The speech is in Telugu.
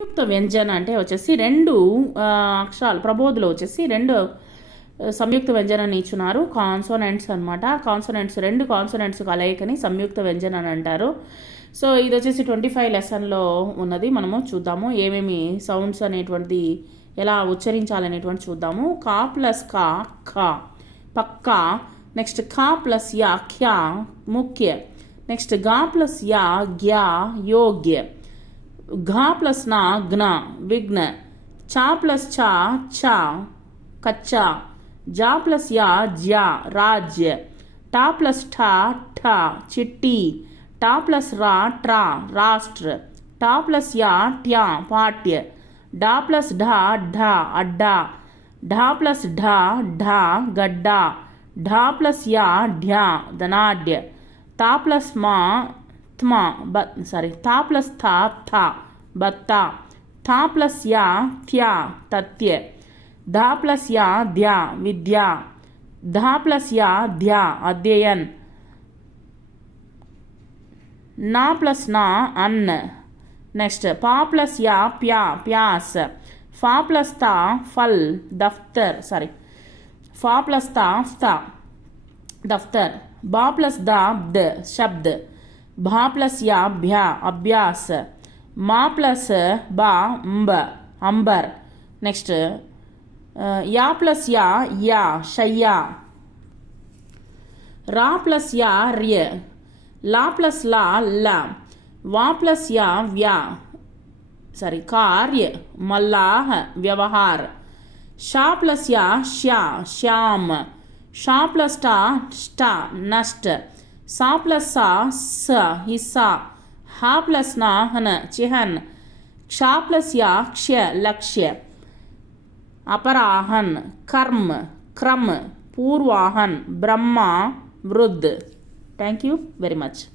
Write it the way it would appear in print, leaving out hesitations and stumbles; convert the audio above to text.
సంయుక్త వ్యంజన అంటే వచ్చేసి రెండు అక్షరాలు ప్రబోధులు వచ్చేసి రెండు సంయుక్త వ్యంజనాన్ని ఇచ్చున్నారు. కాన్సోనెంట్స్ అనమాట. రెండు కాన్సోనెంట్స్ కలయికని సంయుక్త వ్యంజన అని అంటారు. సో ఇది వచ్చేసి 25 లెసన్లో ఉన్నది. మనము చూద్దాము ఏమేమి సౌండ్స్ అనేటువంటిది ఎలా ఉచ్చరించాలనేటువంటి చూద్దాము. కా ప్లస్ కా ఖ పక్క. నెక్స్ట్ ఖా ప్లస్ యా ఖ్యా ముఖ్య. నెక్స్ట్ గా ప్లస్ యా గ్యా యోగ్య. घा प्लस ना ग्न विघ्न. चा प्लस चा छा कच्चा. जा प्लस या ज्या राज्य. टा प्लस ठा ठा चिट्टी. टा प्लस रा ट्रा राष्ट्र. टा प्लस या ट्या पाठ्य. डा प्लस ढा ढा अड्डा. ढा प्लस ढा ढा गड्ढा. ढा प्लस या ढ्या धनाढ्य. ता प्लस मा ता प्लस था था बत्ता. था प्लस या थ्या तथ्य. धा प्लस या ध्या विद्या. धा प्लस या ध्या अध्ययन. ना प्लस ना अन्न. नेक्स्ट पा प्लस या प्या प्यास. फा प्लस ता फल दफ्तर फा प्लस ता दफ्तर. बा प्लस दा द शब्द. भा प्लस या भ्या अभ्यास. मा प्लस बा अंब अंबर. नेक्स्ट या प्लस या शय्या. रा प्लस या र्य. ला प्लस ला ला. वा प्लस या व्या कार्य मल्लाह व्यवहार. शा प्लस या श्या श्याम. शा प्लस टा ष्टा नष्ट. सा प्लस सा स हिस्सा. हा प्लस ना हन चिहन. क्षा प्लस या क्ष्य लक्ष्य. अपराहन कर्म क्रम पूर्वाहन ब्रह्मा वृद्ध. Thank you very much.